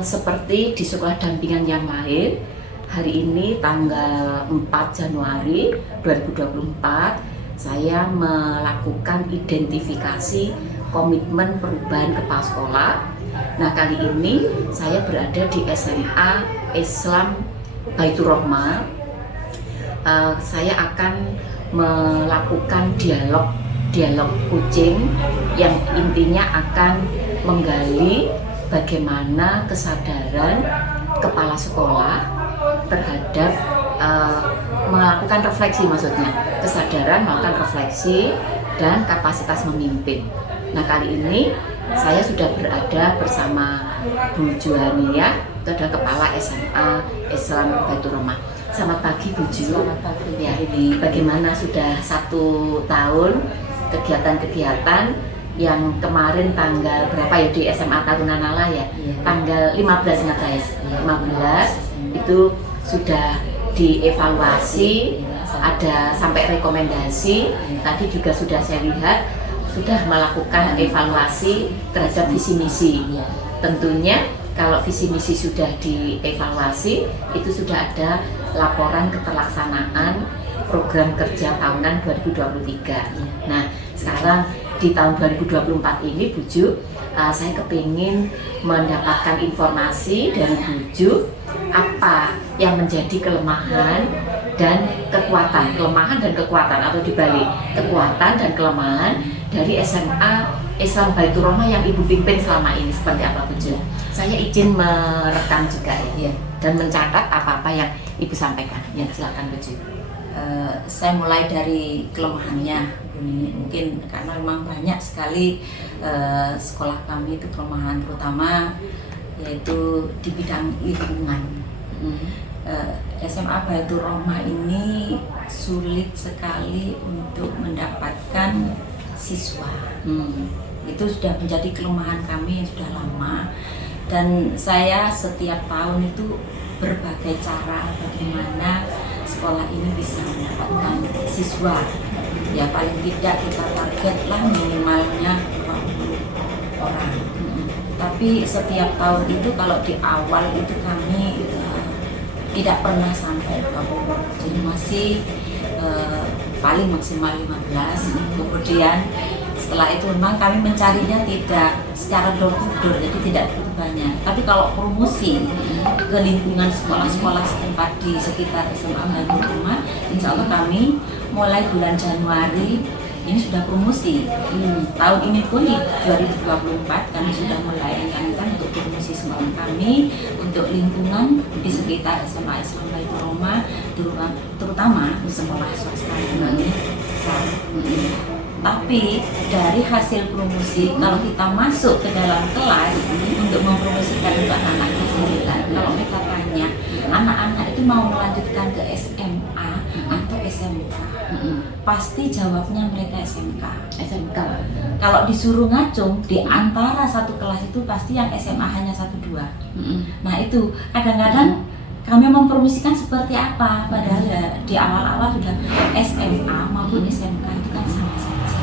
Seperti di sekolah dampingan yang lain, hari ini tanggal 4 Januari 2024, saya melakukan identifikasi komitmen perubahan kepala sekolah. Nah, kali ini saya berada di SMA Islam Baitur Rahmah. Saya akan melakukan dialog kucing yang intinya akan menggali bagaimana kesadaran kepala sekolah terhadap melakukan refleksi, maksudnya kesadaran melakukan refleksi dan kapasitas memimpin. Nah, kali ini saya sudah berada bersama Bu Juhania, itu adalah kepala SMA Islam Baitur Rahmah. Selamat pagi Bu Ju. Selamat pagi. Ya, ini bagaimana sudah 1 tahun kegiatan yang kemarin tanggal berapa ya di SMA Taruna Nala ya? Iya. Tanggal 15 ingat saya. 15 itu sudah dievaluasi, ada sampai rekomendasi. Tadi juga sudah saya lihat sudah melakukan evaluasi terhadap visi misi. Tentunya kalau visi misi sudah dievaluasi, itu sudah ada laporan keterlaksanaan program kerja tahunan 2023. Nah, sekarang di tahun 2024 ini Bu Ju, saya kepingin mendapatkan informasi dari Bu Ju apa yang menjadi kelemahan dan kekuatan atau dibalik kekuatan dan kelemahan dari SMA Islam Baitur Rahmah yang Ibu pimpin selama ini, seperti apa Bu Ju? Saya izin merekam juga ya, dan mencatat apa-apa yang Ibu sampaikan. Ya, silakan Bu Ju. Saya mulai dari kelemahannya. Mungkin karena memang banyak sekali sekolah kami itu kelemahan, terutama yaitu di bidang lingkungan. SMA Baitur Rahmah ini sulit sekali untuk mendapatkan siswa. Itu sudah menjadi kelemahan kami yang sudah lama, dan saya setiap tahun itu berbagai cara bagaimana sekolah ini bisa mendapatkan siswa. Ya, paling tidak kita targetlah minimalnya 20 orang. Tapi setiap tahun itu kalau di awal itu kami tidak pernah sampai 20, jadi masih paling maksimal 15. Kemudian setelah itu memang kami mencarinya tidak secara door to door, jadi tidak begitu banyak. Tapi kalau promosi ke lingkungan sekolah-sekolah setempat di sekitar SMA Baitur Rahmah, insya Allah kami mulai bulan Januari ini sudah promosi. Tahun ini pun di 2024 kami sudah mulai menjalankan untuk promosi sekolah kami untuk lingkungan di sekitar SMA Islam Baitur Rahmah, terutama di sekolah swasta ini. Tapi dari hasil promosi, kalau kita masuk ke dalam kelas untuk mempromosikan untuk anak-anak kelas 9, kalau mereka tanya anak-anak itu mau melanjutkan ke SMA atau SMK, pasti jawabnya mereka SMK. Kalau disuruh ngacung di antara satu kelas itu pasti yang SMA hanya 1-2. Nah, itu kadang-kadang kami mempromosikan seperti apa, padahal ya di awal-awal sudah SMA maupun SMK itu kan sama saja.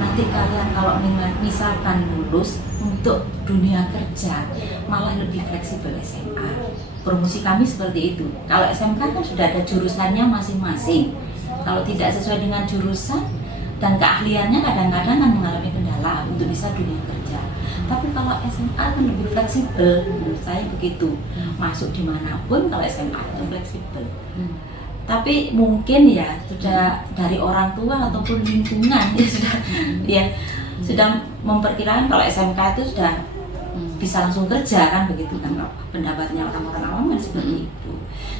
Nanti kalian kalau misalkan lulus untuk dunia kerja malah lebih fleksibel SMA. Promosi kami seperti itu. Kalau SMK kan sudah ada jurusannya masing-masing. Kalau tidak sesuai dengan jurusan dan keahliannya kadang-kadang kan mengalami kendala untuk bisa dunia kerja. Tapi kalau SMA kan lebih fleksibel, menurut saya begitu. Masuk dimanapun kalau SMA itu fleksibel. Tapi mungkin ya sudah dari orang tua ataupun lingkungan ya sudah memperkirakan kalau SMK itu sudah bisa langsung kerja kan, begitu kan pendapatnya orang-orang awam kan seperti itu.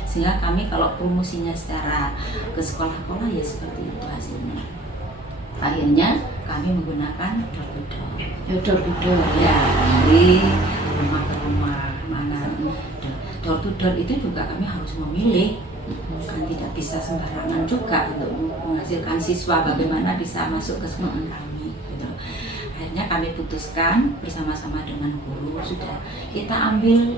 Sehingga kami kalau promosinya secara ke sekolah-sekolah ya seperti itu hasilnya. Akhirnya kami menggunakan door to door. Ya, dari rumah ke rumah mana. Door to door itu juga kami harus memilih. Kan tidak bisa sembarangan juga untuk menghasilkan siswa, bagaimana bisa masuk ke sekolah kami gitu. Akhirnya kami putuskan bersama-sama dengan guru, sudah kita ambil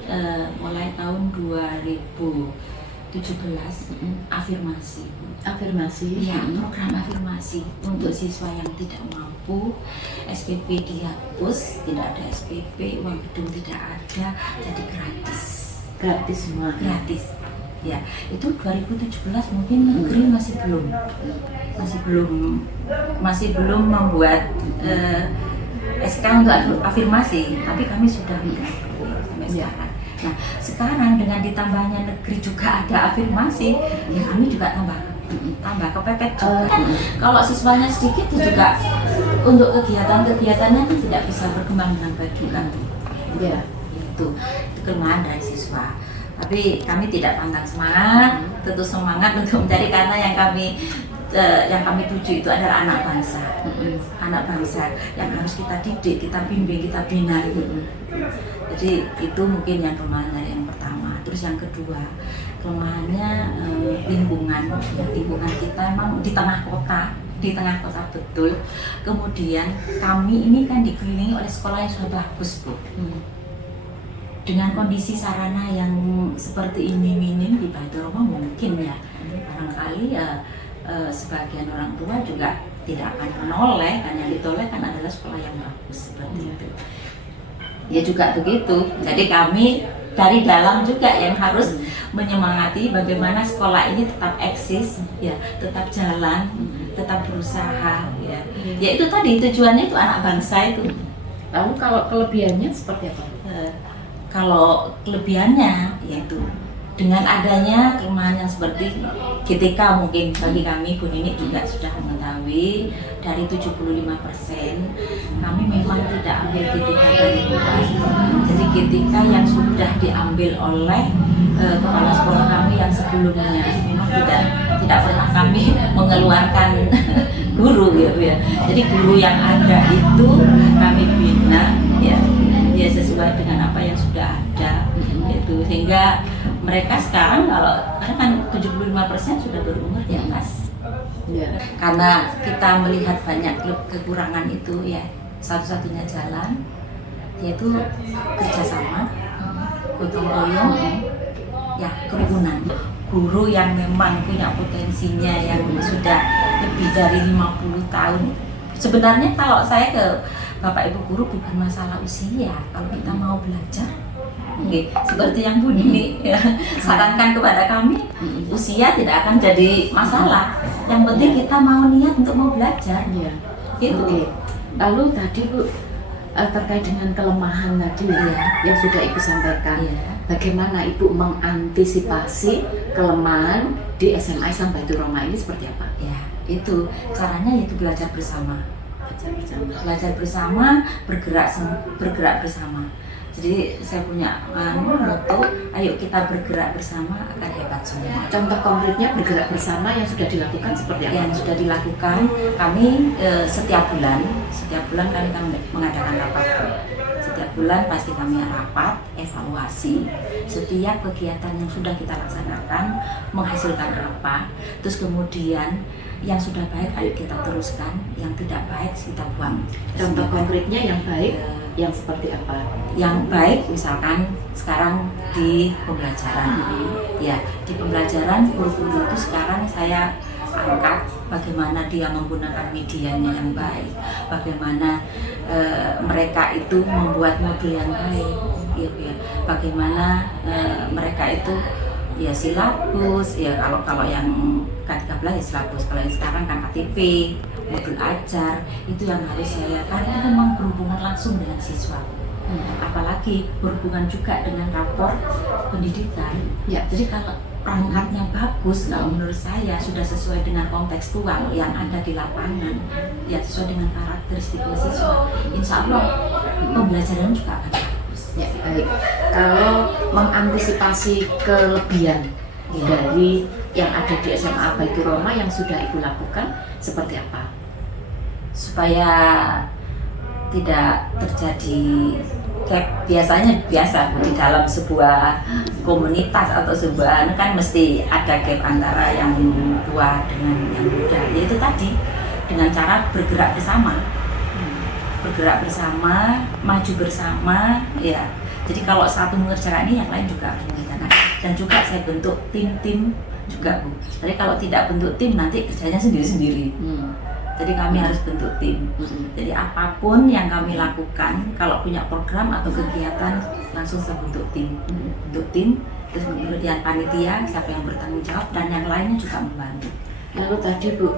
mulai tahun 2019 17 afirmasi. Afirmasi. Ya, program afirmasi untuk siswa yang tidak mampu, SPP dihapus, tidak ada SPP, uang gedung tidak ada, jadi gratis. Gratis semua. Gratis. Ya, itu 2017 mungkin negeri masih belum membuat SK untuk afirmasi, tapi kami sudah sampai sekarang. Nah, sekarang dengan ditambahnya negeri juga ada afirmasi, ya kami juga tambah kepepet juga. Kalau siswanya sedikit juga untuk kegiatan-kegiatannya kan tidak bisa berkembang dengan baik juga. Ya, Itu kelemahan dari siswa. Tapi kami tidak pantang semangat, tentu semangat untuk mencari, karena yang kami tuju itu adalah anak bangsa. Anak bangsa yang harus kita didik, kita bimbing, kita bina gitu. Jadi itu mungkin yang kelemahan dari yang pertama. Terus yang kedua, kelemahannya lingkungan. Ya, lingkungan kita memang di tengah kota betul. Kemudian kami ini kan dikelilingi oleh sekolah yang sudah bagus, Bu. Dengan kondisi sarana yang seperti ini minim di Baitur Roma mungkin ya barangkali ya sebagian orang tua juga tidak akan menoleh, karena yang ditoleh kan adalah sekolah yang bagus seperti itu. Ya juga begitu. Jadi kami dari dalam juga yang harus menyemangati bagaimana sekolah ini tetap eksis, ya, tetap jalan, tetap berusaha, ya. Ya itu tadi tujuannya itu anak bangsa itu. lalu kalau kelebihannya seperti apa? Kalau kelebihannya yaitu dengan adanya kelemahan yang seperti GTK, mungkin bagi kami Bu Nini juga sudah mengetahui, dari 75% kami memang tidak ambil GTK dari bukan. Jadi GTK yang sudah diambil oleh kepala sekolah kami yang sebelumnya memang tidak pernah kami mengeluarkan guru ya. Jadi guru yang ada itu kami bina ya sesuai dengan apa yang sudah ada itu, sehingga mereka sekarang karena kan 75% sudah berumur ya Mas. Ya. Karena kita melihat banyak kekurangan itu ya, satu-satunya jalan yaitu kerjasama, gotong royong, ya kerukunan. Guru yang memang punya potensinya yang sudah lebih dari 50 tahun. Sebenarnya kalau saya ke Bapak Ibu guru bukan masalah usia, kalau kita mau belajar, seperti yang Bu Nini sarankan kepada kami, usia tidak akan jadi masalah. Yang penting kita mau niat untuk mau belajar. Ya. Itu. Oke. Lalu tadi Bu terkait dengan kelemahan tadi yang sudah Ibu sampaikan, bagaimana Ibu mengantisipasi kelemahan di SMA Islam Baitur Roma ini seperti apa? Ya, itu caranya yaitu belajar bersama. Belajar bersama, bergerak bersama. Jadi saya punya motto, ayo kita bergerak bersama akan hebat semua. Contoh konkretnya bergerak bersama yang sudah dilakukan seperti apa? Yang sudah dilakukan, kami setiap bulan kami mengadakan rapat. Setiap bulan pasti kami rapat, evaluasi setiap kegiatan yang sudah kita laksanakan menghasilkan apa. Terus kemudian yang sudah baik ayo kita teruskan, yang tidak baik kita buang. Contoh konkretnya yang baik yang seperti apa? Yang baik misalkan sekarang di pembelajaran, ya di pembelajaran guru-guru itu sekarang saya angkat bagaimana dia menggunakan medianya yang baik, bagaimana mereka itu membuat modul yang baik, ya. Bagaimana mereka itu ya silabus, ya kalau yang K13 ya silabus, kalau yang sekarang kan KTP, modul ajar, itu yang harus saya, karena memang berhubungan langsung dengan siswa. Apalagi berhubungan juga dengan rapor pendidikan. Ya, jadi kalau perangkatnya bagus, kalau menurut saya sudah sesuai dengan kontekstual yang ada di lapangan, ya sesuai dengan karakteristik siswa, insya Allah pembelajaran juga akan bagus. Ya, baik. Kalau mengantisipasi kelebihan dari yang ada di SMA Baitur Roma yang sudah Ibu lakukan seperti apa? Supaya tidak terjadi biasa di dalam sebuah komunitas atau sebuah kan mesti ada gap antara yang tua dengan yang muda. Yaitu tadi dengan cara bergerak bersama, maju bersama, ya. Jadi kalau satu mengerjakan ini, yang lain juga harus mengerjakan. dan juga saya bentuk tim-tim juga Bu. Jadi kalau tidak bentuk tim nanti kerjanya sendiri-sendiri. Jadi kami harus bentuk tim. Jadi apapun yang kami lakukan, kalau punya program atau kegiatan langsung saya bentuk tim. Bentuk tim, terus kemudian panitia, siapa yang bertanggung jawab dan yang lainnya juga membantu. Lalu tadi Bu,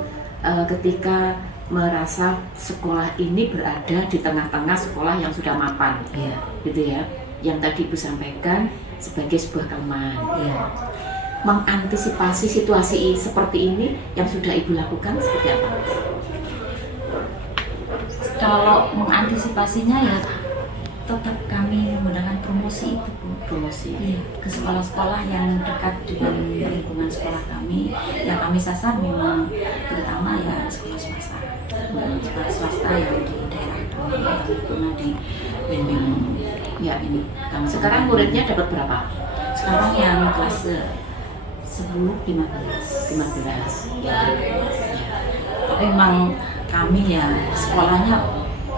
ketika merasa sekolah ini berada di tengah-tengah sekolah yang sudah mapan, gitu ya, yang tadi Ibu sampaikan sebagai sebuah kelemahan. Mengantisipasi situasi seperti ini yang sudah Ibu lakukan seperti apa? Kalau mengantisipasinya ya tetap kami menggunakan promosi itu Bu. Promosi. Iya, ke sekolah-sekolah yang dekat dengan lingkungan sekolah kami. Yang kami sasar memang terutama ya sekolah swasta. Sekolah swasta yang di daerah kami, terutama di Benbing. Ya, Ini. sekarang muridnya dapat berapa? Sekarang yang kelas 10-15. Ya. Tapi memang kami ya sekolahnya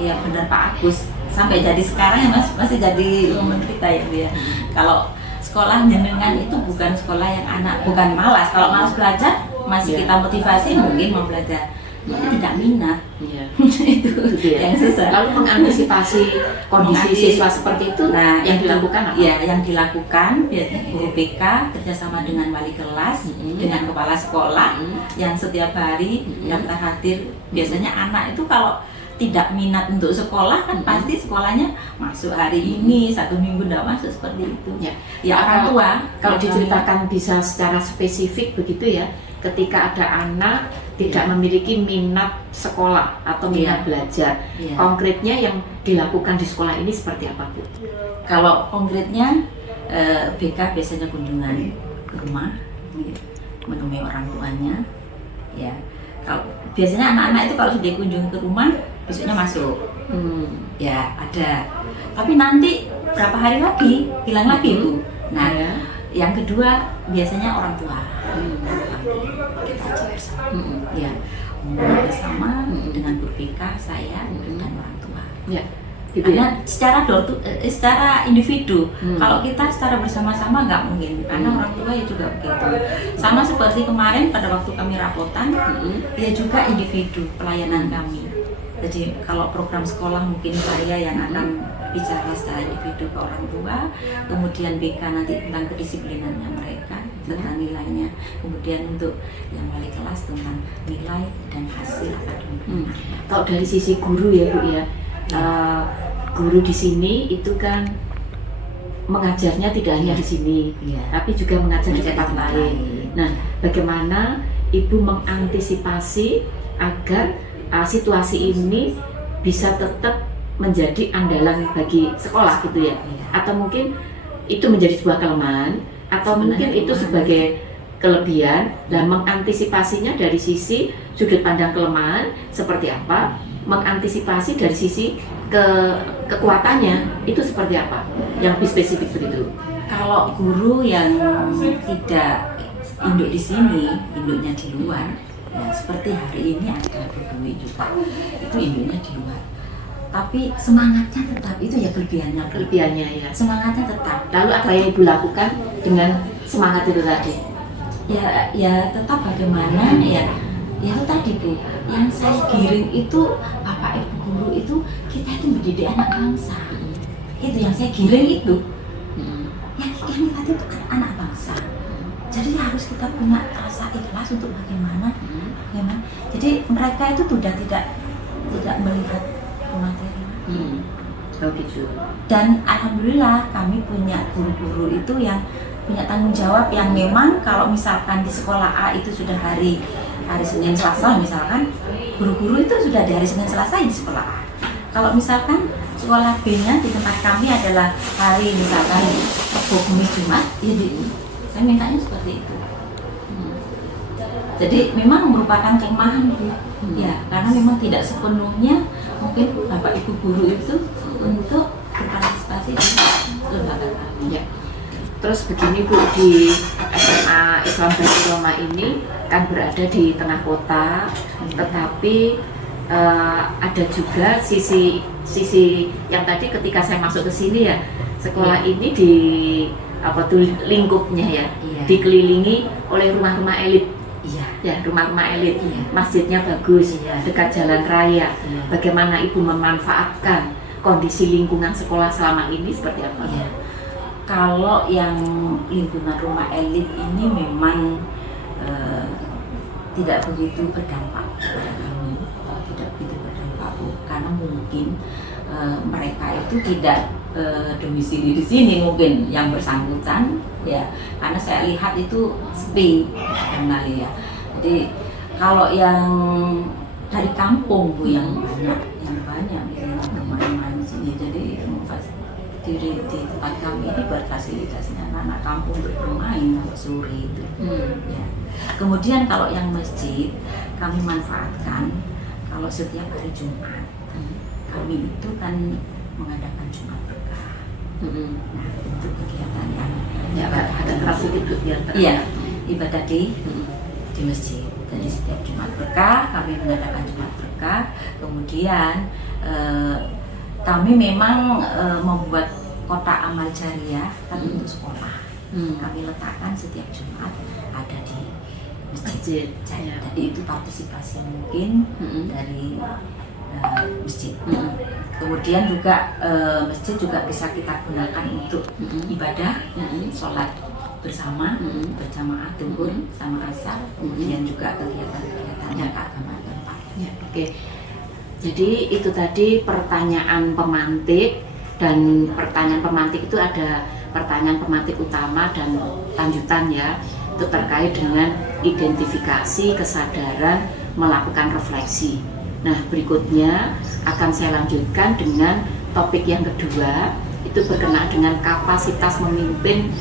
ya benar Pak Agus sampai jadi sekarang ya masih jadi menderita ya Bu ya. Kalau sekolah jenengan itu bukan sekolah yang anak bukan malas. Kalau malas belajar masih kita motivasi mungkin mau belajar. Tidak minat. Itu yang susah. Lalu mengantisipasi kondisi siswa seperti itu, yang dilakukan apa? Ya, yang dilakukan biasanya guru BK kerjasama dengan wali kelas, dengan kepala sekolah yang setiap hari daftar hadir. Biasanya anak itu kalau tidak minat untuk sekolah kan pasti sekolahnya masuk hari ini, 1 minggu tidak masuk seperti itu. Ya orang tua kalau diceritakan bisa secara spesifik begitu ya, ketika ada anak tidak memiliki minat sekolah atau minat belajar, konkretnya yang dilakukan di sekolah ini seperti apa Bu? Kalau konkretnya BK biasanya kunjungan ke rumah, menemui orang tuanya, ya. Kalau biasanya anak-anak itu kalau sudah kunjung ke rumah besoknya masuk, ya ada. Tapi nanti berapa hari lagi hilang lagi Bu. Nah, yang kedua biasanya orang tua. Kita ajak bersama, ya, bersama dengan Bu BK, saya dan orang tua. Gitu karena secara individu, kalau kita secara bersama-sama nggak mungkin, karena orang tua ya juga begitu. Sama seperti kemarin pada waktu kami rapotan, ya juga individu pelayanan kami. Jadi kalau program sekolah mungkin saya yang akan bicara secara individu ke orang tua, kemudian BK nanti tentang kedisiplinannya mereka, tentang nilainya, kemudian untuk yang wali kelas tentang nilai dan hasil akademik. Kalau dari sisi guru ya Bu ya, guru di sini itu kan mengajarnya tidak hanya di sini, tapi juga mengajar di tempat lain. Nah, bagaimana Ibu mengantisipasi agar situasi ini bisa tetap menjadi andalan bagi sekolah gitu ya? Atau mungkin itu menjadi sebuah kelemahan, atau mungkin itu sebagai kelebihan, dan mengantisipasinya dari sisi sudut pandang kelemahan seperti apa, mengantisipasi dari sisi kekuatannya itu seperti apa, yang lebih spesifik begitu. Kalau guru yang tidak induk di sini, induknya di luar, ya seperti hari ini ada Bu juga, itu induknya di luar. Tapi semangatnya tetap, itu ya kelebihannya ya. Semangatnya tetap. Lalu apa yang Ibu lakukan dengan semangat itu tadi? Ya tetap bagaimana ya itu tadi Bu, yang saya giring itu Bapak Ibu guru itu, kita itu mendidik anak bangsa. Itu yang saya giring itu. Yang kita itu anak bangsa. Jadi harus kita punya rasa ikhlas untuk bagaimana. Jadi mereka itu sudah tidak melihat materi. Gitu. Dan alhamdulillah kami punya guru-guru itu yang punya tanggung jawab, yang memang kalau misalkan di sekolah A itu sudah hari Senin Selasa misalkan, guru-guru itu sudah dari Senin Selasa di sekolah A. Kalau misalkan sekolah B-nya di tempat kami adalah hari misalkan Rabu, Kamis, Jumat, ya saya mintanya seperti itu. Jadi memang merupakan kelemahan Bu. Ya, karena memang tidak sepenuhnya mungkin Bapak Ibu guru itu untuk berpartisipasi di lembaga kami. Terus begini Bu, di SMA Islam Baitur Roma ini kan berada di tengah kota, tetapi ada juga sisi yang tadi ketika saya masuk ke sini ya, sekolah ini di apa tuh lingkupnya ya, Iya. dikelilingi oleh rumah-rumah elit. Iya. Ya, rumah-rumah elit, Iya. masjidnya bagus, Iya. dekat jalan raya. Iya. Bagaimana Ibu memanfaatkan kondisi lingkungan sekolah selama ini seperti apa? Iya. Kalau yang lingkungan rumah elit ini memang tidak begitu berdampak kepada kami, tidak begitu berdampak karena mungkin mereka itu tidak domisili di sini mungkin yang bersangkutan ya, karena saya lihat itu sepi karena ya. Jadi kalau yang dari kampung Bu yang banyak rumah-rumah di sini, jadi di tempat kami ini buat fasilitasinya anak kampung untuk bermain kalau sore itu. Ya. Kemudian kalau yang masjid kami manfaatkan kalau setiap hari Jumat kami itu kan mengadakan Jumat berkah. Nah, untuk kegiatan yang Ya, agak keras sedikit biar iya, ibadah di masjid. Jadi setiap Jumat berkah kami mengadakan Jumat berkah. Kemudian kami memang membuat kotak amal jariah kan untuk sekolah. Kami letakkan setiap Jumat ada di masjid. Jadi itu partisipasi mungkin dari masjid. Kemudian juga masjid juga bisa kita gunakan untuk ibadah, sholat bersama, berjamaah zuhur sama asar, kemudian juga kegiatan-kegiatan yang keagamaan tempat. Ya, oke. Jadi itu tadi pertanyaan pemantik, dan pertanyaan pemantik itu ada pertanyaan pemantik utama dan lanjutan ya. Itu terkait dengan identifikasi, kesadaran, melakukan refleksi. Nah, berikutnya akan saya lanjutkan dengan topik yang kedua, itu berkenaan dengan kapasitas memimpin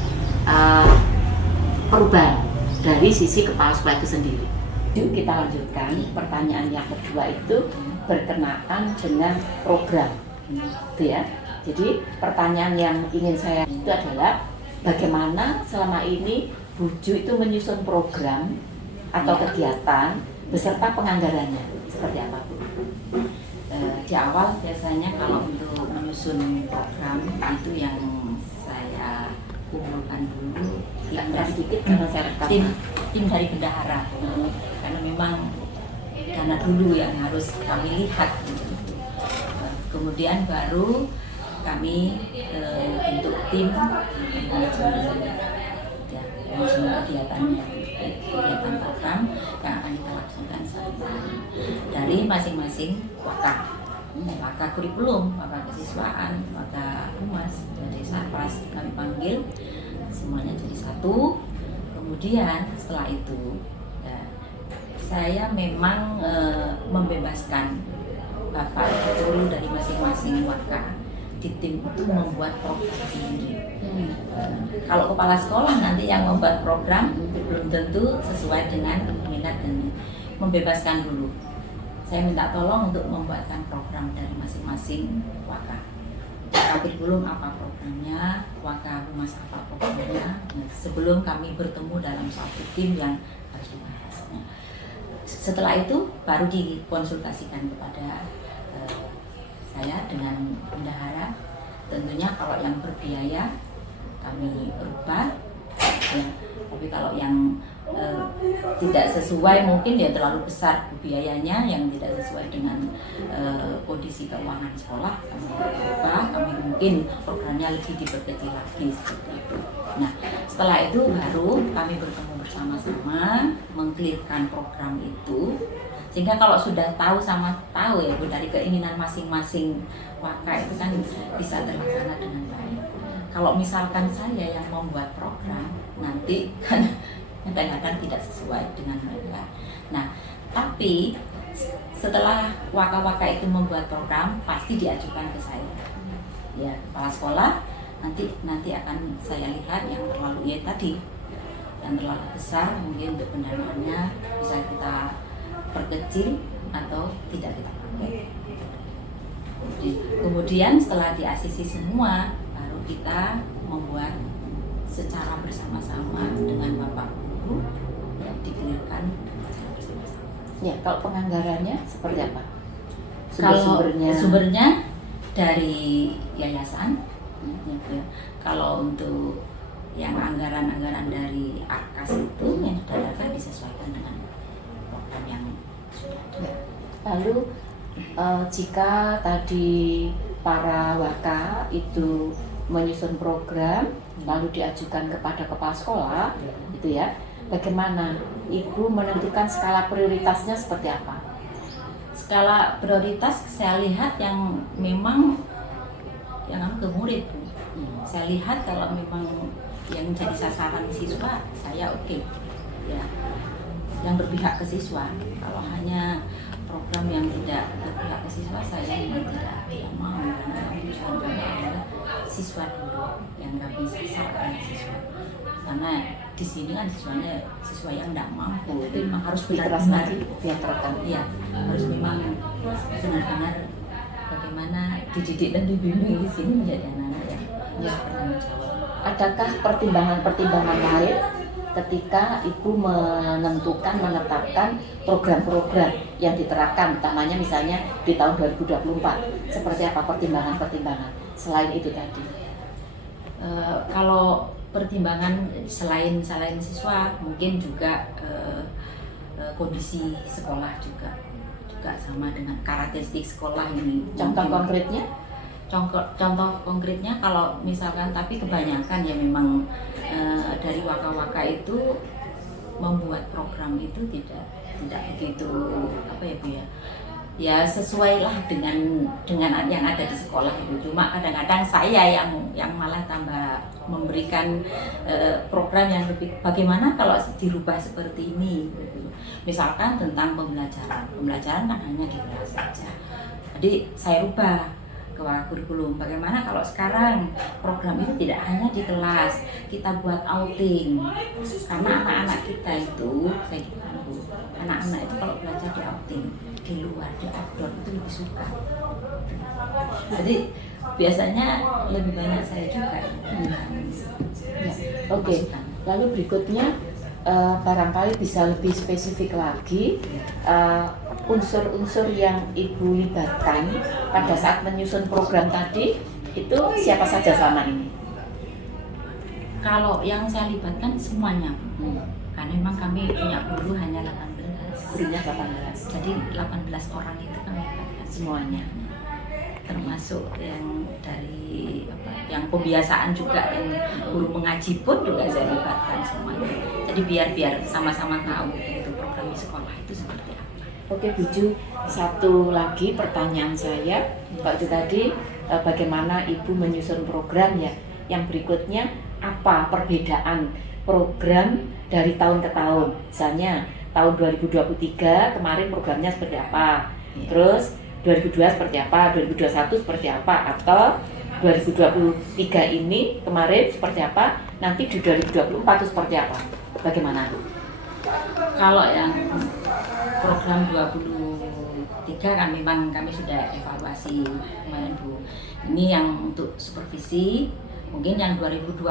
perubahan dari sisi kepala sekolah itu sendiri. Yuk kita lanjutkan, pertanyaan yang kedua itu berkenaan dengan program, gitu ya. Jadi pertanyaan yang ingin saya itu adalah bagaimana selama ini Buju itu menyusun program atau kegiatan beserta penganggarannya, seperti apa Bu? Di awal biasanya kalau untuk menyusun program itu yang saya kumpulkan dulu Tidak keras sedikit karena saya rekam. tim dari bendahara, karena memang dana dulu yang harus kami lihat gitu. Kemudian baru kami untuk tim manajemen kegiatannya, kegiatan program yang akan kita laksanakan dari masing-masing waka kurikulum, waka kesiswaan, waka humas, jadi satpas kami panggil semuanya jadi satu. Kemudian setelah itu ya, saya memang membebaskan bapak guru dari masing-masing waka di tim itu membuat program sendiri. Kalau kepala sekolah nanti yang membuat program belum tentu sesuai dengan minat dan membebaskan dulu. Saya minta tolong untuk membuatkan program dari masing-masing waka. Waka kurikulum apa programnya, waka humas apa programnya. Nah, sebelum kami bertemu dalam satu tim yang harus dibahas. Nah, setelah itu baru dikonsultasikan kepada saya dengan bendahara. Tentunya kalau yang berbiaya kami rubah ya, tapi kalau yang tidak sesuai mungkin dia terlalu besar biayanya yang tidak sesuai dengan kondisi keuangan sekolah, kami rubah, kami mungkin programnya lebih diperkecil lagi seperti itu. Nah, setelah itu baru kami bertemu bersama-sama mengclearkan program itu, sehingga kalau sudah tahu ya Bu, dari keinginan masing-masing waka itu kan bisa terlaksana dengan baik. Kalau misalkan saya yang membuat program, nanti kan kadang-kadang tidak sesuai dengan mereka. Nah, tapi setelah waka-waka itu membuat program, pasti diajukan ke saya. Ya, kepala sekolah nanti akan saya lihat yang terlalu yang terlalu besar mungkin untuk pendanaannya bisa kita perkecil atau tidak kita pakai. Kemudian setelah di-ACC semua, baru kita membuat secara bersama-sama dengan Bapak Guru yang dikelirkan secara bersama-sama. Ya, kalau penganggarannya seperti apa? Sumbernya dari yayasan. Ya. Kalau untuk yang anggaran-anggaran dari ARKAS itu yang didadakan disesuaikan dengan program yang sudah ada. Lalu jika tadi para waka itu menyusun program lalu diajukan kepada kepala sekolah gitu ya, bagaimana Ibu menentukan skala prioritasnya seperti apa? Skala prioritas saya lihat yang memang yang ke murid Bu. Saya lihat kalau memang yang jadi sasaran siswa saya oke. Ya, yang berpihak ke siswa. Kalau hanya program yang tidak berpihak ke siswa saya memang tidak mau, karena tujuan kami adalah siswa dulu yang kami sasar adalah siswa. Karena di sini kan siswa yang tidak mampu, itu memang harus benar-benar yang terekam. Ya, harus memang benar-benar bagaimana dididik dan dibimbing di sini menjadi anak-anak yang bertanggung jawab. Adakah pertimbangan-pertimbangan lain ketika Ibu menetapkan program-program yang diterapkan, utamanya misalnya di tahun 2024? Seperti apa pertimbangan-pertimbangan selain itu tadi? Kalau pertimbangan selain siswa, mungkin juga kondisi sekolah juga sama dengan karakteristik sekolah ini. Contoh konkretnya? Contoh konkretnya kalau misalkan, tapi kebanyakan ya memang dari waka-waka itu membuat program itu tidak begitu apa ya Bu ya. Ya sesuai lah dengan yang ada di sekolah itu. Cuma kadang-kadang saya yang malah tambah memberikan program yang lebih bagaimana kalau dirubah seperti ini gitu. Misalkan tentang pembelajaran kan hanya di kelas saja. Jadi saya rubah ke kurikulum. Bagaimana kalau sekarang program itu tidak hanya di kelas, kita buat outing. Karena anak-anak kita itu, saya kira anak-anak itu kalau belajar di outing, di luar, di outdoor itu lebih suka. Jadi biasanya lebih banyak saya juga. Oke. Lalu berikutnya barangkali bisa lebih spesifik lagi unsur-unsur yang Ibu libatkan pada saat menyusun program tadi itu siapa saja selama ini? Kalau yang saya libatkan semuanya, karena memang kami punya guru hanya 18. Gurunya 18. Jadi 18 orang itu kami libatkan Semuanya. Termasuk yang dari yang pembiasaan juga, yang guru mengaji pun juga saya libatkan semuanya. Jadi biar sama-sama tahu itu program di sekolah itu seperti apa. Oke Bu Ju, satu lagi pertanyaan saya, Pak Ju tadi bagaimana Ibu menyusun program ya. Yang berikutnya apa perbedaan program dari tahun ke tahun? Misalnya tahun 2023 kemarin programnya seperti apa? Terus 2002 seperti apa? 2021 seperti apa? Atau 2023 ini kemarin seperti apa? Nanti di 2024 itu seperti apa? Bagaimana? Kalau yang program 23 kan memang kami sudah evaluasi kemarin Bu. Ini yang untuk supervisi, mungkin yang 2022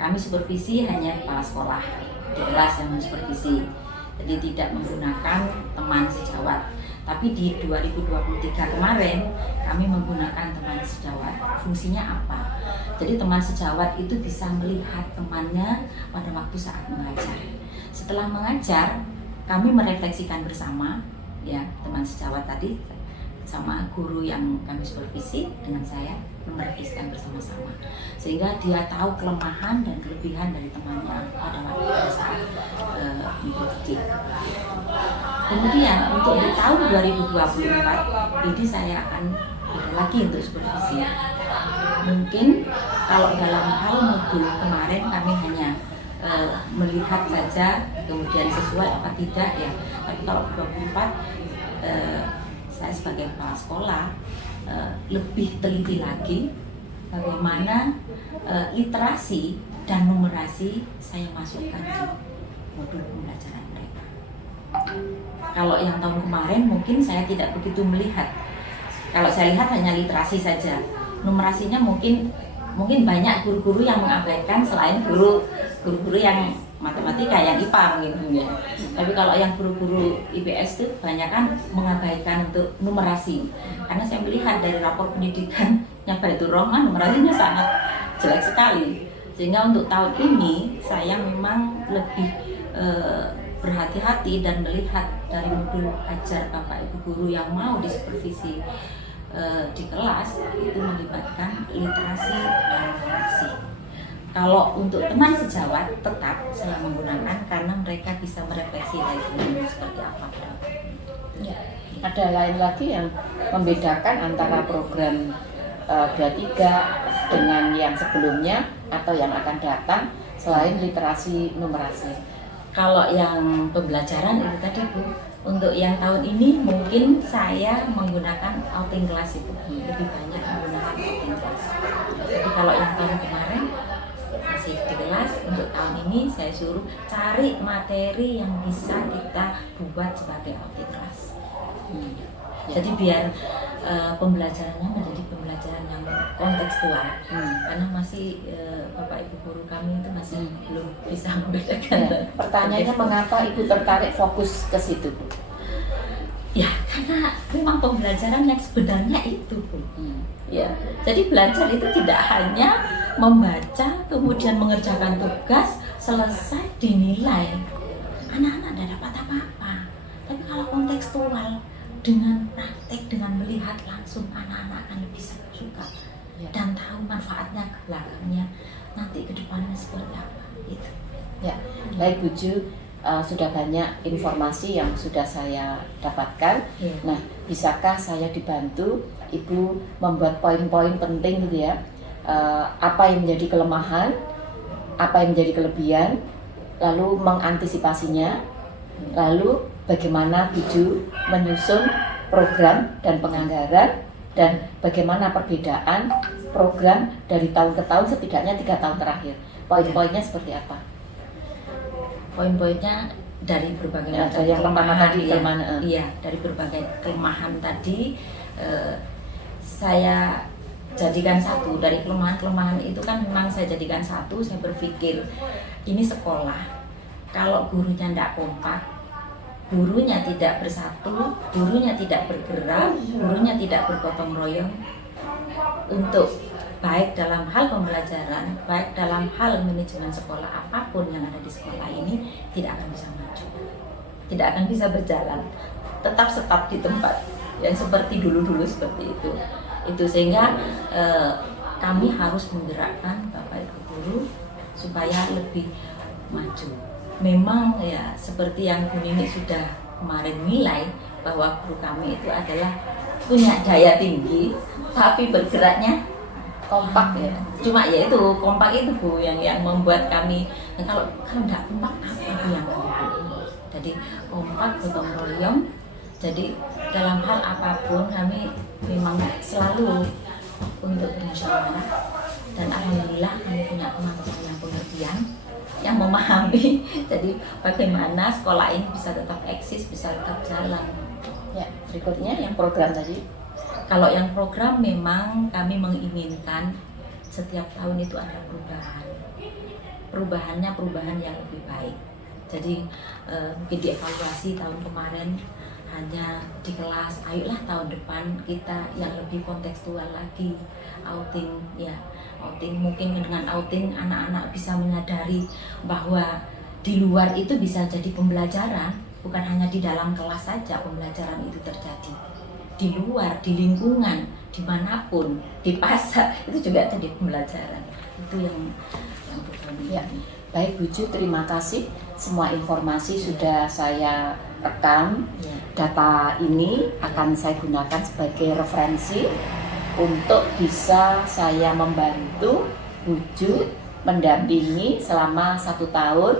kami supervisi hanya kepala sekolah di kelas yang supervisi. Jadi tidak menggunakan teman sejawat. Tapi di 2023 kemarin kami menggunakan teman sejawat. Fungsinya apa? Jadi teman sejawat itu bisa melihat temannya pada waktu saat mengajar. Setelah mengajar, kami merefleksikan bersama, ya teman sejawat tadi sama guru yang kami supervisi dengan saya merefleksikan bersama-sama, sehingga dia tahu kelemahan dan kelebihan dari temannya pada saat mengikuti. Kemudian untuk di tahun 2024 ini saya akan ada lagi untuk supervisi. Mungkin kalau dalam hal modul kemarin kami hanya melihat saja kemudian sesuai apa tidak ya. Tapi kalau 2024 saya sebagai kepala sekolah lebih teliti lagi bagaimana literasi dan numerasi saya masukkan di modul pembelajaran mereka. Kalau yang tahun kemarin mungkin saya tidak begitu melihat. Kalau saya lihat hanya literasi saja. Numerasinya mungkin banyak guru-guru yang mengabaikan selain guru-guru yang matematika, yang IPA mungkin ya. Tapi kalau yang guru-guru IPS itu banyak kan mengabaikan untuk numerasi. Karena saya melihat dari rapor pendidikannya Baitur Rahman, numerasinya sangat jelek sekali. Sehingga untuk tahun ini saya memang lebih berhati-hati dan melihat dari modul ajar Bapak Ibu guru yang mau disupervisi di kelas itu melibatkan literasi dan numerasi. Kalau untuk teman sejawat tetap saya menggunakan karena mereka bisa merefleksi dari guru seperti apa. Ya. Ada lain lagi yang membedakan antara program 23 dengan yang sebelumnya atau yang akan datang selain literasi numerasi? Kalau yang pembelajaran itu tadi Bu, untuk yang tahun ini mungkin saya menggunakan outing class itu lebih banyak menggunakan outing class. Jadi kalau yang tahun kemarin masih di kelas, untuk tahun ini saya suruh cari materi yang bisa kita buat sebagai outing class. Jadi biar pembelajarannya menjadi pembelajaran yang kontekstual, karena masih Bapak Ibu guru kami itu masih belum bisa membedakan. Ya. Pertanyaannya mengapa Ibu tertarik fokus ke situ, Bu? Ya karena memang pembelajaran yang sebenarnya itu, Bu. Ya, jadi belajar itu tidak hanya membaca kemudian mengerjakan tugas selesai dinilai. Anak-anak tidak dapat apa-apa. Tapi kalau kontekstual dengan praktek, dengan melihat langsung, anak-anak akan lebih suka dan tahu manfaatnya ke belakangnya nanti ke depannya seperti apa gitu. Ya, baik Bu Ju, sudah banyak informasi yang sudah saya dapatkan. Nah, bisakah saya dibantu Ibu membuat poin-poin penting gitu ya, apa yang menjadi kelemahan, apa yang menjadi kelebihan, lalu mengantisipasinya, lalu bagaimana Bu Ju menyusun program dan penganggaran, dan bagaimana perbedaan program dari tahun ke tahun setidaknya 3 tahun terakhir. Poin-poinnya seperti apa? Poin-poinnya dari berbagai macam yang pertama tadi, iya, dari berbagai kelemahan tadi saya jadikan satu. Dari kelemahan-kelemahan itu kan memang saya jadikan satu. Saya berpikir ini sekolah, kalau gurunya tidak kompak, gurunya tidak bersatu, gurunya tidak bergerak, gurunya tidak bergotong royong untuk baik dalam hal pembelajaran, baik dalam hal manajemen sekolah, apapun yang ada di sekolah ini tidak akan bisa maju, tidak akan bisa berjalan, tetap stop di tempat yang seperti dulu-dulu seperti itu. Sehingga kami harus menggerakkan Bapak Ibu guru supaya lebih maju. Memang ya seperti yang Bu Nini sudah kemarin nilai bahwa guru kami itu adalah punya daya tinggi tapi bergeraknya kompak ya. Cuma ya itu kompak itu Bu yang membuat kami, kalau tidak kompak apa yang jadi kompak, gotong royong. Jadi dalam hal apapun kami memang selalu untuk bermusyawarah, dan alhamdulillah kami punya teman-teman yang pengertian, yang memahami. Jadi bagaimana sekolah ini bisa tetap eksis, bisa tetap jalan. Ya, berikutnya yang program tadi. Kalau yang program memang kami menginginkan setiap tahun itu ada perubahan. Perubahannya perubahan yang lebih baik. Jadi mungkin dievaluasi tahun kemarin hanya di kelas, ayolah tahun depan kita yang lebih kontekstual lagi. Outing ya, outing mungkin dengan outing anak-anak bisa menyadari bahwa di luar itu bisa jadi pembelajaran, bukan hanya di dalam kelas saja pembelajaran itu terjadi. Di luar, di lingkungan, dimanapun, di pasar itu juga jadi pembelajaran. Itu yang ya. Baik Bu Ju, terima kasih. Semua informasi sudah saya rekam. Data ini akan saya gunakan sebagai referensi untuk bisa saya membantu Bu Ju mendampingi selama 1 tahun,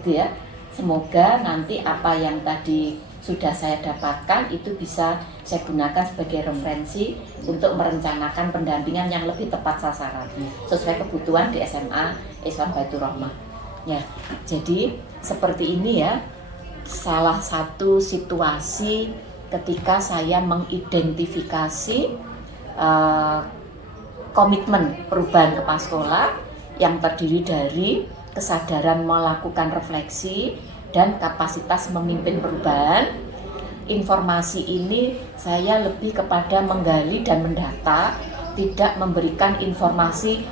gitu ya. Semoga nanti apa yang tadi sudah saya dapatkan itu bisa saya gunakan sebagai referensi untuk merencanakan pendampingan yang lebih tepat sasaran sesuai kebutuhan di SMA Islam Baitur Rahmah. Ya, jadi seperti ini ya, salah satu situasi ketika saya mengidentifikasi komitmen perubahan kepala sekolah yang terdiri dari kesadaran melakukan refleksi dan kapasitas memimpin perubahan. Informasi ini saya lebih kepada menggali dan mendata, tidak memberikan informasi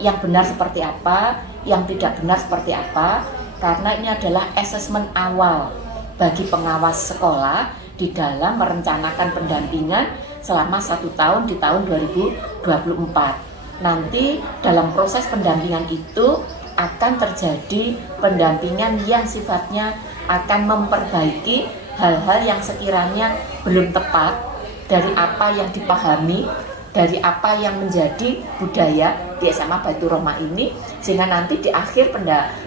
yang benar seperti apa, yang tidak benar seperti apa, karena ini adalah asesmen awal bagi pengawas sekolah di dalam merencanakan pendampingan selama 1 tahun di tahun 2024. Nanti dalam proses pendampingan itu akan terjadi pendampingan yang sifatnya akan memperbaiki hal-hal yang sekiranya belum tepat dari apa yang dipahami, dari apa yang menjadi budaya di SMA Baitur Rahmah ini, sehingga nanti di akhir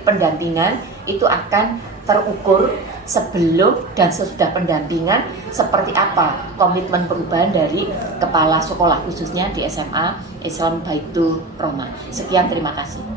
pendampingan itu akan terukur sebelum dan sesudah pendampingan seperti apa komitmen perubahan dari kepala sekolah khususnya di SMA Islam Baitur Rahmah. Sekian, terima kasih.